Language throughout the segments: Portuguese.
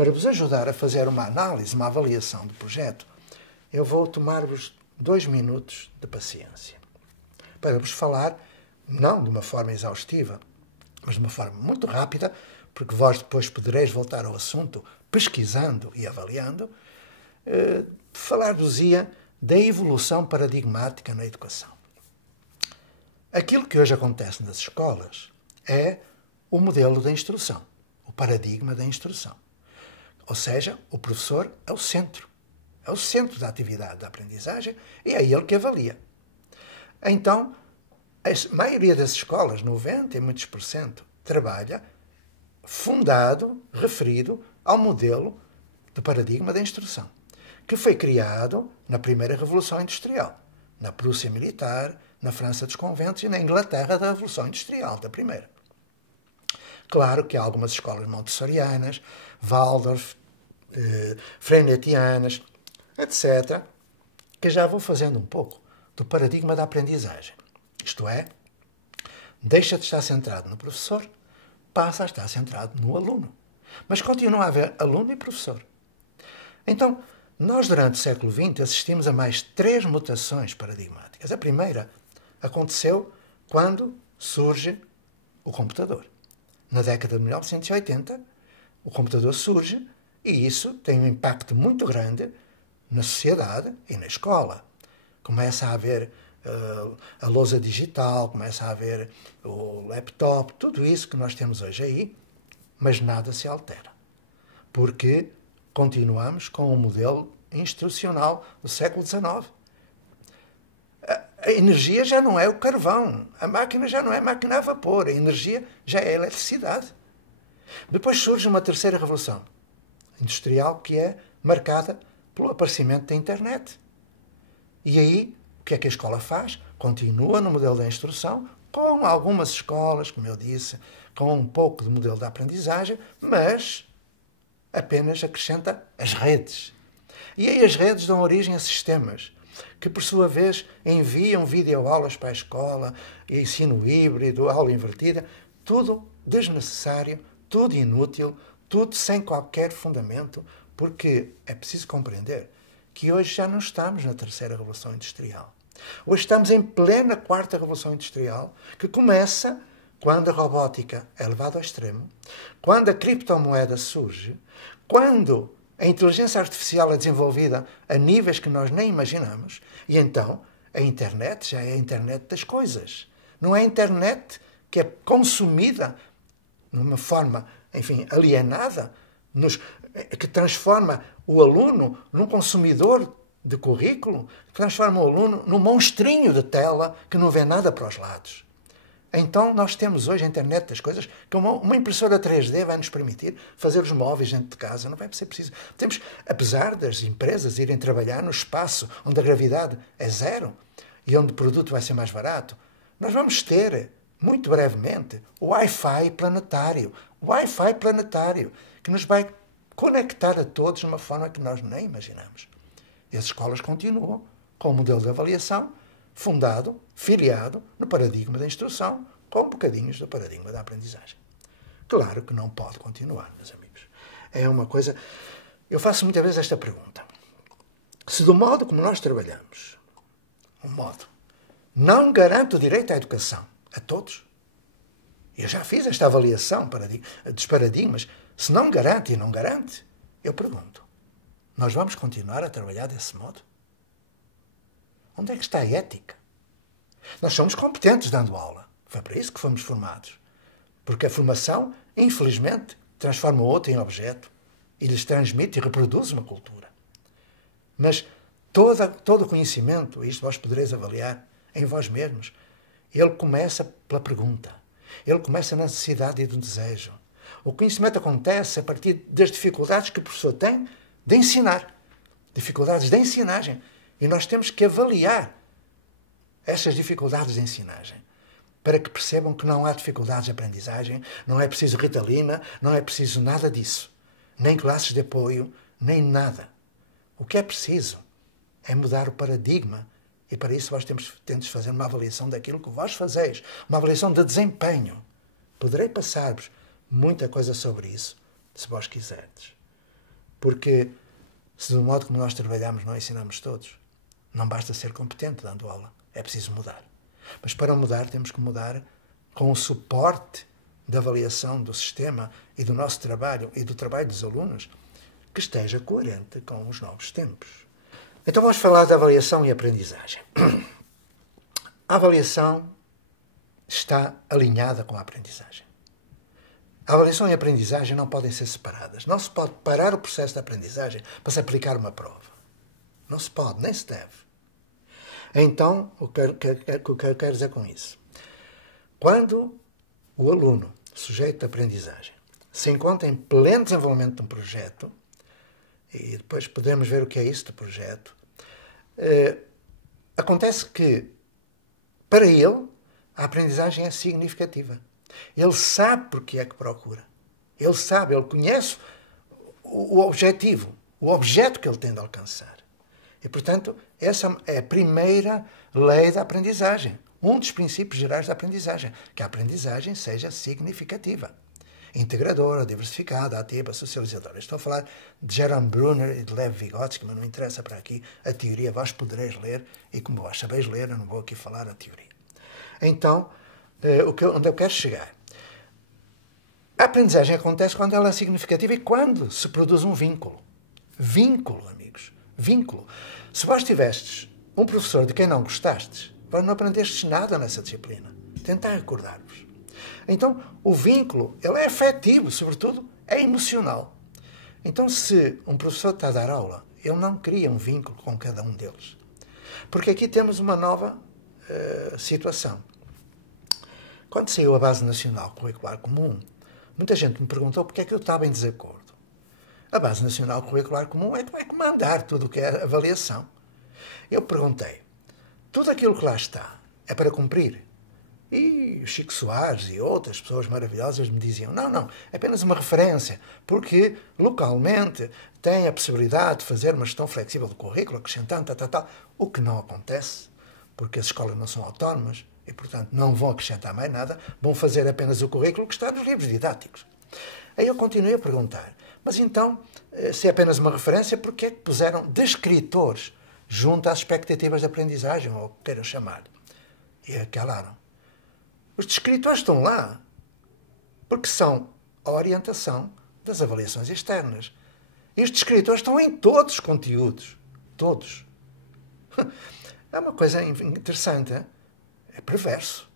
para vos ajudar a fazer uma análise, uma avaliação do projeto, eu vou tomar-vos 2 minutos de paciência para vos falar, não de uma forma exaustiva, mas de uma forma muito rápida, porque vós depois podereis voltar ao assunto pesquisando e avaliando, falar-vos-ia da evolução paradigmática na educação. Aquilo que hoje acontece nas escolas é o modelo da instrução, o paradigma da instrução. Ou seja, o professor é o centro da atividade da aprendizagem e é ele que avalia. Então, a maioria das escolas, 90% e muitos por cento, trabalha fundado, referido ao modelo do paradigma da instrução, que foi criado na primeira Revolução Industrial, na Prússia Militar, na França dos Conventos e na Inglaterra da Revolução Industrial, da primeira. Claro que há algumas escolas montessorianas, Waldorf, Freinetianas, etc., que já vão fazendo um pouco do paradigma da aprendizagem. Isto é, deixa de estar centrado no professor, passa a estar centrado no aluno. Mas continua a haver aluno e professor. Então, nós durante o século XX assistimos a mais 3 mutações paradigmáticas. A primeira aconteceu quando surge o computador. Na década de 1980, o computador surge e isso tem um impacto muito grande na sociedade e na escola. Começa a haver a lousa digital, começa a haver o laptop, tudo isso que nós temos hoje aí, mas nada se altera. Porque continuamos com o modelo instrucional do século XIX. A energia já não é o carvão, a máquina já não é máquina a vapor, a energia já é a eletricidade. Depois surge uma terceira revolução industrial que é marcada pelo aparecimento da internet. E aí, o que é que a escola faz? Continua no modelo da instrução, com algumas escolas, como eu disse, com um pouco do modelo da aprendizagem, mas apenas acrescenta as redes. E aí as redes dão origem a sistemas que, por sua vez, enviam videoaulas para a escola, ensino híbrido, aula invertida, tudo desnecessário, tudo inútil, tudo sem qualquer fundamento, porque é preciso compreender que hoje já não estamos na terceira Revolução Industrial. Hoje estamos em plena quarta Revolução Industrial, que começa quando a robótica é levada ao extremo, quando a criptomoeda surge, quando a inteligência artificial é desenvolvida a níveis que nós nem imaginamos, e então a internet já é a internet das coisas. Não é a internet que é consumida numa forma, enfim, alienada, que transforma o aluno num consumidor de currículo, que transforma o aluno num monstrinho de tela que não vê nada para os lados. Então, nós temos hoje a internet das coisas, que uma impressora 3D vai nos permitir fazer os móveis dentro de casa, não vai ser preciso. Temos, apesar das empresas irem trabalhar no espaço onde a gravidade é zero e onde o produto vai ser mais barato, nós vamos ter, muito brevemente, o Wi-Fi planetário. O Wi-Fi planetário, que nos vai conectar a todos de uma forma que nós nem imaginamos. E as escolas continuam com o modelo de avaliação fundado, filiado no paradigma da instrução, com bocadinhos do paradigma da aprendizagem. Claro que não pode continuar, meus amigos. É uma coisa... Eu faço muitas vezes esta pergunta. Se do modo como nós trabalhamos, um modo, não garante o direito à educação a todos, eu já fiz esta avaliação dos paradigmas, se não garante e não garante, eu pergunto, nós vamos continuar a trabalhar desse modo? Onde é que está a ética? Nós somos competentes dando aula. Foi para isso que fomos formados. Porque a formação, infelizmente, transforma o outro em objeto e lhes transmite e reproduz uma cultura. Mas todo o conhecimento, isto vós podereis avaliar em vós mesmos, ele começa pela pergunta. Ele começa na necessidade e do desejo. O conhecimento acontece a partir das dificuldades que o professor tem de ensinar. Dificuldades de ensinagem. E nós temos que avaliar essas dificuldades de ensinagem para que percebam que não há dificuldades de aprendizagem, não é preciso Ritalina, não é preciso nada disso. Nem classes de apoio, nem nada. O que é preciso é mudar o paradigma e para isso nós temos de fazer uma avaliação daquilo que vós fazeis, uma avaliação de desempenho. Poderei passar-vos muita coisa sobre isso, se vós quiserdes. Porque se do modo como nós trabalhamos não ensinamos todos, não basta ser competente dando aula, é preciso mudar. Mas para mudar temos que mudar com o suporte da avaliação do sistema e do nosso trabalho e do trabalho dos alunos que esteja coerente com os novos tempos. Então vamos falar da avaliação e aprendizagem. A avaliação está alinhada com a aprendizagem. A avaliação e a aprendizagem não podem ser separadas. Não se pode parar o processo de aprendizagem para se aplicar uma prova. Não se pode, nem se deve. Então, o que eu quero dizer com isso? Quando o aluno, sujeito de aprendizagem, se encontra em pleno desenvolvimento de um projeto, e depois podemos ver o que é isso do projeto, acontece que, para ele, a aprendizagem é significativa. Ele sabe porque é que procura. Ele sabe, ele conhece o objetivo, o objeto que ele tem de alcançar. E, portanto, essa é a primeira lei da aprendizagem. Um dos princípios gerais da aprendizagem. Que a aprendizagem seja significativa. Integradora, diversificada, ativa, socializadora. Estou a falar de Jerome Bruner e de Lev Vygotsky, mas não interessa para aqui a teoria. Vós podereis ler, e como vós sabeis ler, eu não vou aqui falar a teoria. Então, onde eu quero chegar? A aprendizagem acontece quando ela é significativa e quando se produz um vínculo. Vínculo, amigos. Vínculo. Se vós tivestes um professor de quem não gostastes, vós não aprendestes nada nessa disciplina. Tentai recordar-vos. Então, o vínculo, ele é afetivo, sobretudo, é emocional. Então, se um professor está a dar aula, ele não cria um vínculo com cada um deles. Porque aqui temos uma nova situação. Quando saiu a Base Nacional Curricular Comum, muita gente me perguntou porque é que eu estava em desacordo. A Base Nacional Curricular Comum é que vai comandar tudo o que é avaliação. Eu perguntei, tudo aquilo que lá está é para cumprir? E o Chico Soares e outras pessoas maravilhosas me diziam, não, é apenas uma referência, porque localmente tem a possibilidade de fazer uma gestão flexível do currículo, acrescentando, tal, o que não acontece, porque as escolas não são autónomas e, portanto, não vão acrescentar mais nada, vão fazer apenas o currículo que está nos livros didáticos. Aí eu continuei a perguntar, mas então, se é apenas uma referência, porquê é que puseram descritores junto às expectativas de aprendizagem, ou o que queiram chamar? E calaram. Os descritores estão lá porque são a orientação das avaliações externas. E os descritores estão em todos os conteúdos. Todos. É uma coisa interessante, hein? É perverso.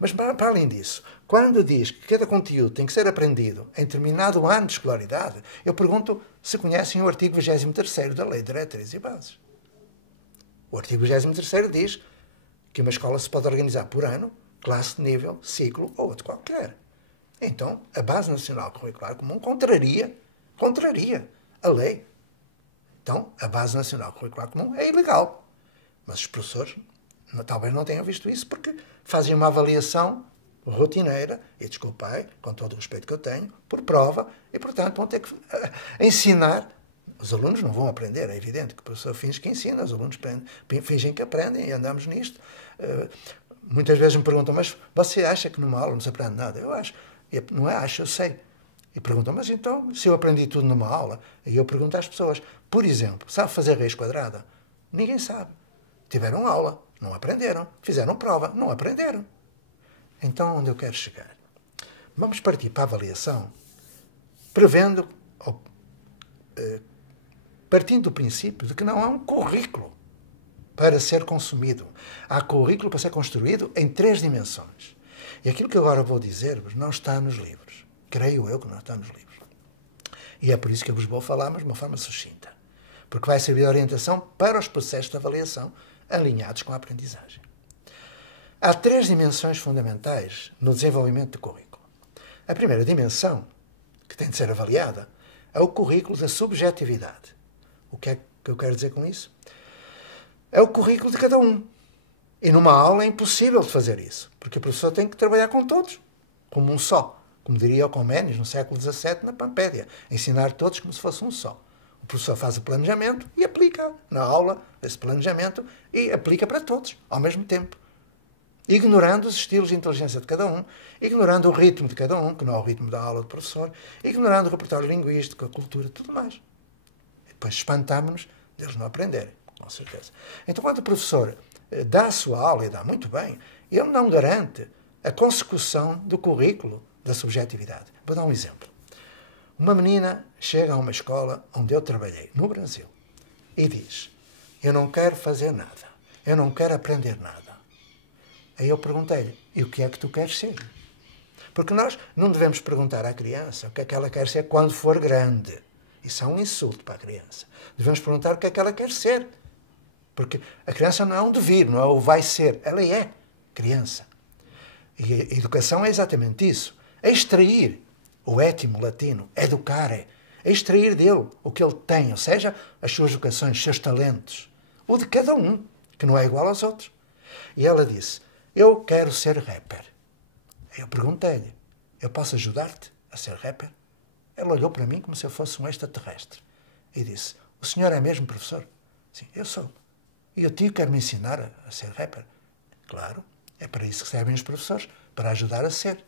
Mas, para além disso, quando diz que cada conteúdo tem que ser aprendido em determinado ano de escolaridade, eu pergunto se conhecem o artigo 23º da Lei de Diretrizes e Bases. O artigo 23º diz que uma escola se pode organizar por ano, classe, nível, ciclo ou outro qualquer. Então, a Base Nacional Curricular Comum contraria a lei. Então, a Base Nacional Curricular Comum é ilegal. Mas os professores talvez não tenham visto isso porque fazem uma avaliação rotineira, e desculpai, com todo o respeito que eu tenho, por prova, e, portanto, vão ter que ensinar. Os alunos não vão aprender, é evidente que o professor finge que ensina, os alunos fingem que aprendem e andamos nisto. Muitas vezes me perguntam, mas você acha que numa aula não se aprende nada? Eu acho. Não é acho, eu sei. E perguntam, mas então, se eu aprendi tudo numa aula, e eu pergunto às pessoas, por exemplo, sabe fazer raiz quadrada? Ninguém sabe. Tiveram aula, não aprenderam. Fizeram prova, não aprenderam. Então, onde eu quero chegar? Vamos partir para a avaliação, prevendo, partindo do princípio de que não há um currículo para ser consumido. Há currículo para ser construído em 3 dimensões. E aquilo que agora vou dizer-vos não está nos livros. Creio eu que não está nos livros. E é por isso que eu vos vou falar, mas de uma forma sucinta. Porque vai servir de orientação para os processos de avaliação alinhados com a aprendizagem. Há 3 dimensões fundamentais no desenvolvimento do currículo. A primeira dimensão, que tem de ser avaliada, é o currículo da subjetividade. O que é que eu quero dizer com isso? É o currículo de cada um. E numa aula é impossível de fazer isso, porque o professor tem que trabalhar com todos, como um só. Como diria o Comênios no século XVII, na Pampédia. Ensinar todos como se fosse um só. O professor faz o planejamento e aplica na aula esse planejamento e aplica para todos, ao mesmo tempo. Ignorando os estilos de inteligência de cada um, ignorando o ritmo de cada um, que não é o ritmo da aula do professor, ignorando o repertório linguístico, a cultura, tudo mais. Depois espantámos-nos deles não aprenderem, com certeza. Então, quando o professor dá a sua aula, e dá muito bem, ele não garante a consecução do currículo da subjetividade. Vou dar um exemplo. Uma menina chega a uma escola onde eu trabalhei, no Brasil, e diz: eu não quero fazer nada, eu não quero aprender nada. Aí eu perguntei-lhe: e o que é que tu queres ser? Porque nós não devemos perguntar à criança o que é que ela quer ser quando for grande. Isso é um insulto para a criança. Devemos perguntar o que é que ela quer ser. Porque a criança não é um devir, não é o vai ser. Ela é criança. E a educação é exatamente isso. É extrair o étimo latino, educare, é extrair dele o que ele tem, ou seja, as suas vocações, os seus talentos. O de cada um, que não é igual aos outros. E ela disse: eu quero ser rapper. Eu perguntei-lhe: eu posso ajudar-te a ser rapper? Ela olhou para mim como se eu fosse um extraterrestre e disse: o senhor é mesmo professor? Sim, eu sou. E o tio quer me ensinar a ser rapper? Claro, é para isso que servem os professores, para ajudar a ser.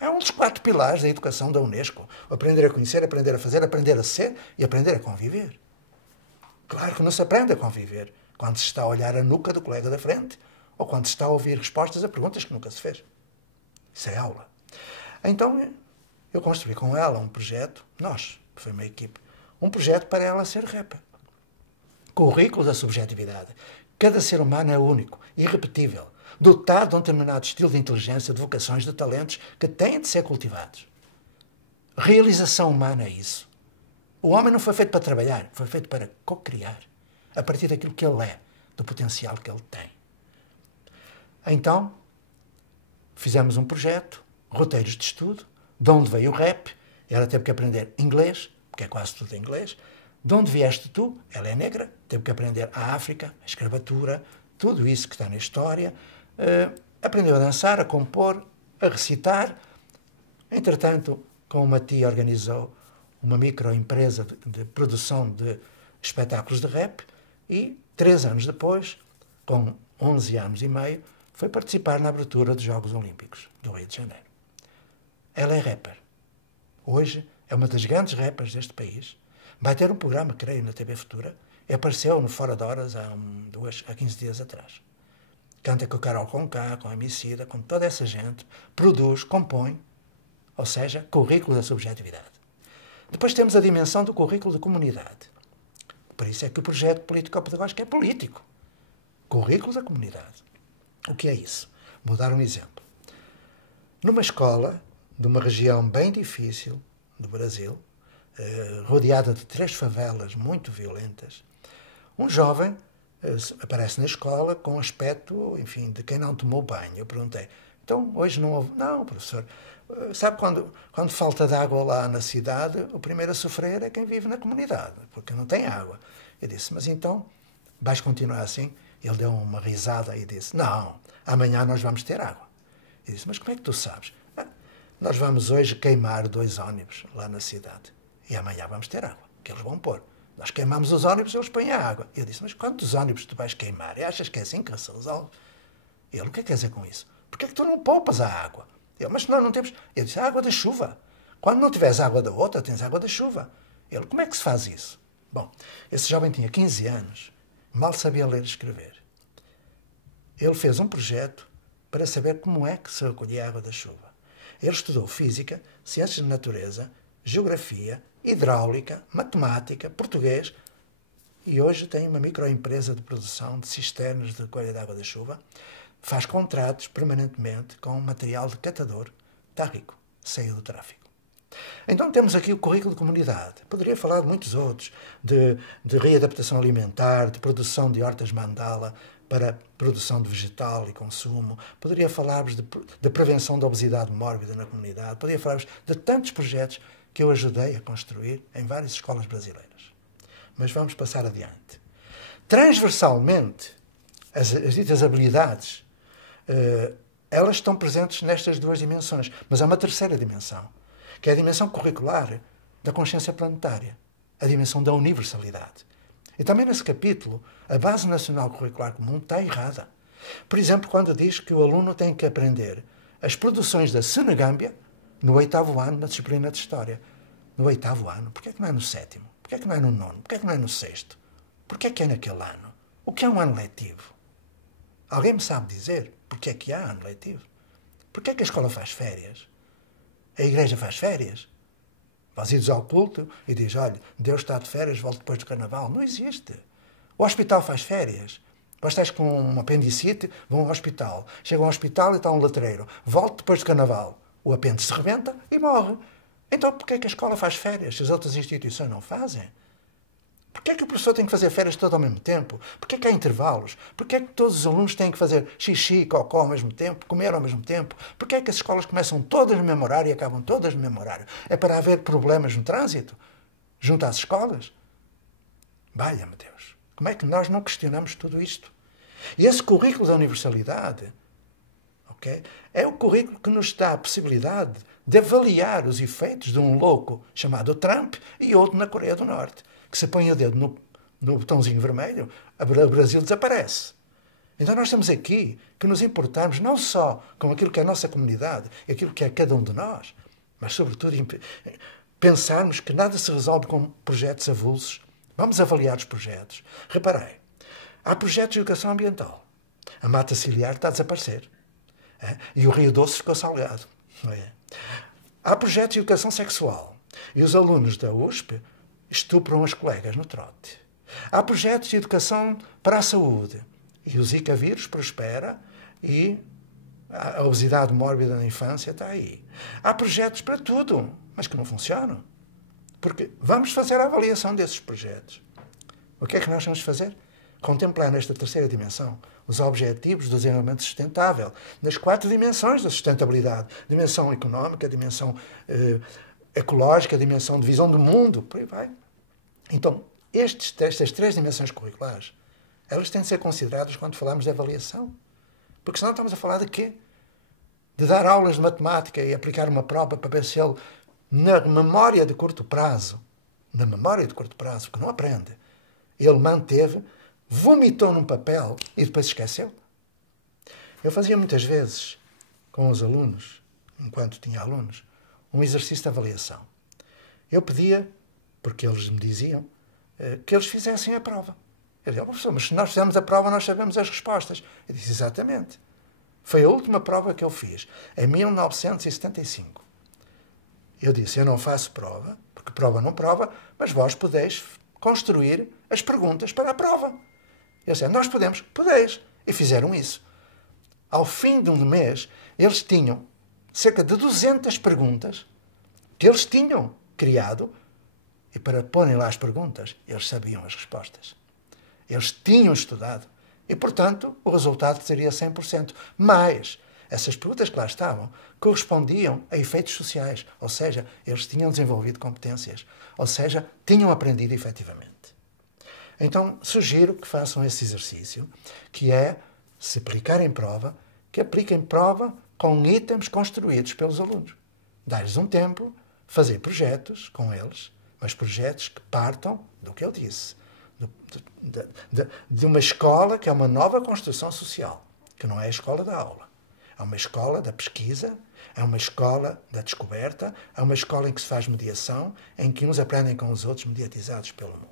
É um dos 4 pilares da educação da Unesco. Aprender a conhecer, aprender a fazer, aprender a ser e aprender a conviver. Claro que não se aprende a conviver quando se está a olhar a nuca do colega da frente ou quando se está a ouvir respostas a perguntas que nunca se fez. Isso é aula. Então, eu construí com ela um projeto, nós, foi uma equipe, um projeto para ela ser rapper. Currículo da subjetividade. Cada ser humano é único, irrepetível, dotado de um determinado estilo de inteligência, de vocações, de talentos que têm de ser cultivados. Realização humana é isso. O homem não foi feito para trabalhar, foi feito para co-criar, a partir daquilo que ele é, do potencial que ele tem. Então, fizemos um projeto, roteiros de estudo, de onde veio o rap, ela teve que aprender inglês, porque é quase tudo em inglês. De onde vieste tu? Ela é negra, teve que aprender a África, a escravatura, tudo isso que está na história. Aprendeu a dançar, a compor, a recitar. Entretanto, com uma tia organizou uma microempresa de produção de espetáculos de rap e, 3 anos depois, com 11 anos e meio, foi participar na abertura dos Jogos Olímpicos do Rio de Janeiro. Ela é rapper. Hoje é uma das grandes rappers deste país. Vai ter um programa, creio, na TV Futura. E apareceu no Fora de Horas há 15 dias atrás. Canta com o Carol Conká, com a Emicida, com toda essa gente. Produz, compõe. Ou seja, currículo da subjetividade. Depois temos a dimensão do currículo da comunidade. Por isso é que o projeto político-pedagógico é político. Currículo da comunidade. O que é isso? Vou dar um exemplo. Numa escola de uma região bem difícil do Brasil, rodeada de 3 favelas muito violentas, um jovem aparece na escola com aspecto, enfim, de quem não tomou banho. Eu perguntei: então, hoje não houve... Não, professor, sabe quando falta de água lá na cidade, o primeiro a sofrer é quem vive na comunidade, porque não tem água. Eu disse: mas então, vais continuar assim? Ele deu uma risada e disse: não, amanhã nós vamos ter água. Eu disse: mas como é que tu sabes? Nós vamos hoje queimar 2 ônibus lá na cidade e amanhã vamos ter água, que eles vão pôr. Nós queimamos os ônibus, eles põem a água. Eu disse: mas quantos ônibus tu vais queimar? E achas que é assim que se resolve? Ele: o que é que quer dizer com isso? Porquê é que tu não poupas a água? Eu: mas nós não temos... Eu disse: a água da chuva. Quando não tiveres água da outra, tens água da chuva. Ele: como é que se faz isso? Bom, esse jovem tinha 15 anos, mal sabia ler e escrever. Ele fez um projeto para saber como é que se recolhia a água da chuva. Ele estudou física, ciências de natureza, geografia, hidráulica, matemática, português e hoje tem uma microempresa de produção de cisternas de recolha de água da chuva. Faz contratos permanentemente com material de catador. Está rico, saiu do tráfico. Então temos aqui o currículo de comunidade. Poderia falar de muitos outros, de readaptação alimentar, de produção de hortas mandala para produção de vegetal e consumo. Poderia falar-vos de prevenção da obesidade mórbida na comunidade. Poderia falar-vos de tantos projetos que eu ajudei a construir em várias escolas brasileiras. Mas vamos passar adiante. Transversalmente, as ditas habilidades, elas estão presentes nestas 2 dimensões. Mas há uma terceira dimensão, que é a dimensão curricular da consciência planetária, a dimensão da universalidade. E também nesse capítulo, a Base Nacional Curricular Comum está errada. Por exemplo, quando diz que o aluno tem que aprender as produções da Senegâmbia no 8º ano na disciplina de História. No 8º ano? Porquê é que não é no 7º? Porquê é que não é no nono? Porquê é que não é no sexto? Porquê é que é naquele ano? O que é um ano letivo? Alguém me sabe dizer porquê é que há ano letivo? Porquê é que a escola faz férias? A igreja faz férias? Vós ides ao culto e diz, olha, Deus está de férias, volta depois do carnaval. Não existe. O hospital faz férias. Vós estáis com um apendicite, vão ao hospital. Chegam ao hospital e está um letreiro. Volte depois do carnaval. O apêndice se rebenta e morre. Então porquê é que a escola faz férias se as outras instituições não fazem? Porquê é que o professor tem que fazer férias todo ao mesmo tempo? Porquê é que há intervalos? Porquê é que todos os alunos têm que fazer xixi e cocó ao mesmo tempo, comer ao mesmo tempo? Porquê é que as escolas começam todas no mesmo horário e acabam todas no mesmo horário? É para haver problemas no trânsito? Junto às escolas? Valha-me Deus! Como é que nós não questionamos tudo isto? E esse currículo da universalidade, okay, é o currículo que nos dá a possibilidade de avaliar os efeitos de um louco chamado Trump e outro na Coreia do Norte, que se põe o dedo no botãozinho vermelho, o Brasil desaparece. Então nós estamos aqui que nos importamos não só com aquilo que é a nossa comunidade, aquilo que é cada um de nós, mas sobretudo pensarmos que nada se resolve com projetos avulsos. Vamos avaliar os projetos. Reparei, há projetos de educação ambiental. A mata ciliar está a desaparecer. E o Rio Doce ficou salgado. Há projetos de educação sexual. E os alunos da USP estupram as colegas no trote. Há projetos de educação para a saúde. E o Zika vírus prospera e a obesidade mórbida na infância está aí. Há projetos para tudo, mas que não funcionam. Porque vamos fazer a avaliação desses projetos. O que é que nós vamos fazer? Contemplar nesta terceira dimensão os objetivos do desenvolvimento sustentável, nas 4 dimensões da sustentabilidade. Dimensão económica, dimensão ecológica, dimensão de visão do mundo, por aí vai. Então, estas 3 dimensões curriculares, elas têm de ser consideradas quando falamos de avaliação. Porque senão estamos a falar de quê? De dar aulas de matemática e aplicar uma prova para ver se ele, na memória de curto prazo, porque não aprende, ele manteve, vomitou num papel e depois esqueceu. Eu fazia muitas vezes com os alunos, enquanto tinha alunos, um exercício de avaliação. Eu pedia, porque eles me diziam, que eles fizessem a prova. Eu dizia, professor, mas se nós fizermos a prova, nós sabemos as respostas. Eu disse, exatamente. Foi a última prova que eu fiz, em 1975. Eu disse, eu não faço prova, porque prova não prova, mas vós podeis construir as perguntas para a prova. Eu disse, nós podemos? Podeis. E fizeram isso. Ao fim de um mês, eles tinham cerca de 200 perguntas que eles tinham criado e para porem lá as perguntas, eles sabiam as respostas. Eles tinham estudado e, portanto, o resultado seria 100%. Mas essas perguntas que lá estavam correspondiam a efeitos sociais, ou seja, eles tinham desenvolvido competências, ou seja, tinham aprendido efetivamente. Então, sugiro que façam esse exercício, que é, se aplicarem prova, que apliquem prova com itens construídos pelos alunos. Dar-lhes um tempo, fazer projetos com eles, mas projetos que partam do que eu disse, de uma escola que é uma nova construção social, que não é a escola da aula. É uma escola da pesquisa, é uma escola da descoberta, é uma escola em que se faz mediação, em que uns aprendem com os outros, mediatizados pelo mundo.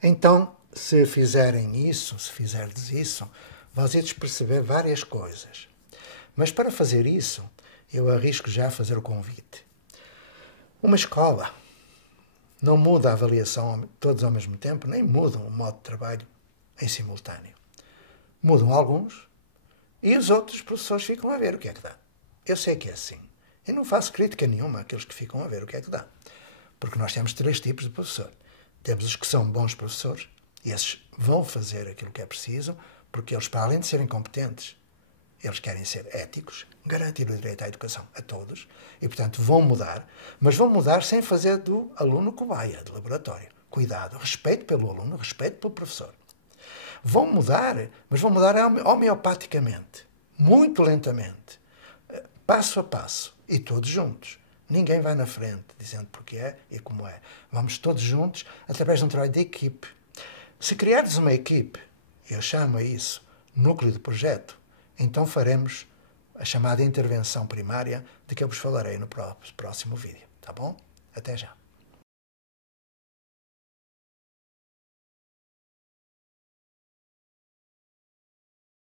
Então, se fizerem isso, se fizerdes isso, vós ides perceber várias coisas. Mas para fazer isso, eu arrisco já a fazer o convite. Uma escola não muda a avaliação todos ao mesmo tempo, nem mudam o modo de trabalho em simultâneo. Mudam alguns e os outros professores ficam a ver o que é que dá. Eu sei que é assim. Eu não faço crítica nenhuma àqueles que ficam a ver o que é que dá. Porque nós temos 3 tipos de professor. Temos os que são bons professores, e esses vão fazer aquilo que é preciso, porque eles, para além de serem competentes, eles querem ser éticos, garantir o direito à educação a todos, e, portanto, vão mudar, mas vão mudar sem fazer do aluno cobaia de laboratório. Cuidado, respeito pelo aluno, respeito pelo professor. Vão mudar, mas vão mudar homeopaticamente, muito lentamente, passo a passo, e todos juntos. Ninguém vai na frente dizendo porque é e como é. Vamos todos juntos através de um trabalho de equipe. Se criardes uma equipe, eu chamo a isso núcleo de projeto, então faremos a chamada intervenção primária de que eu vos falarei no próximo vídeo. Tá bom? Até já.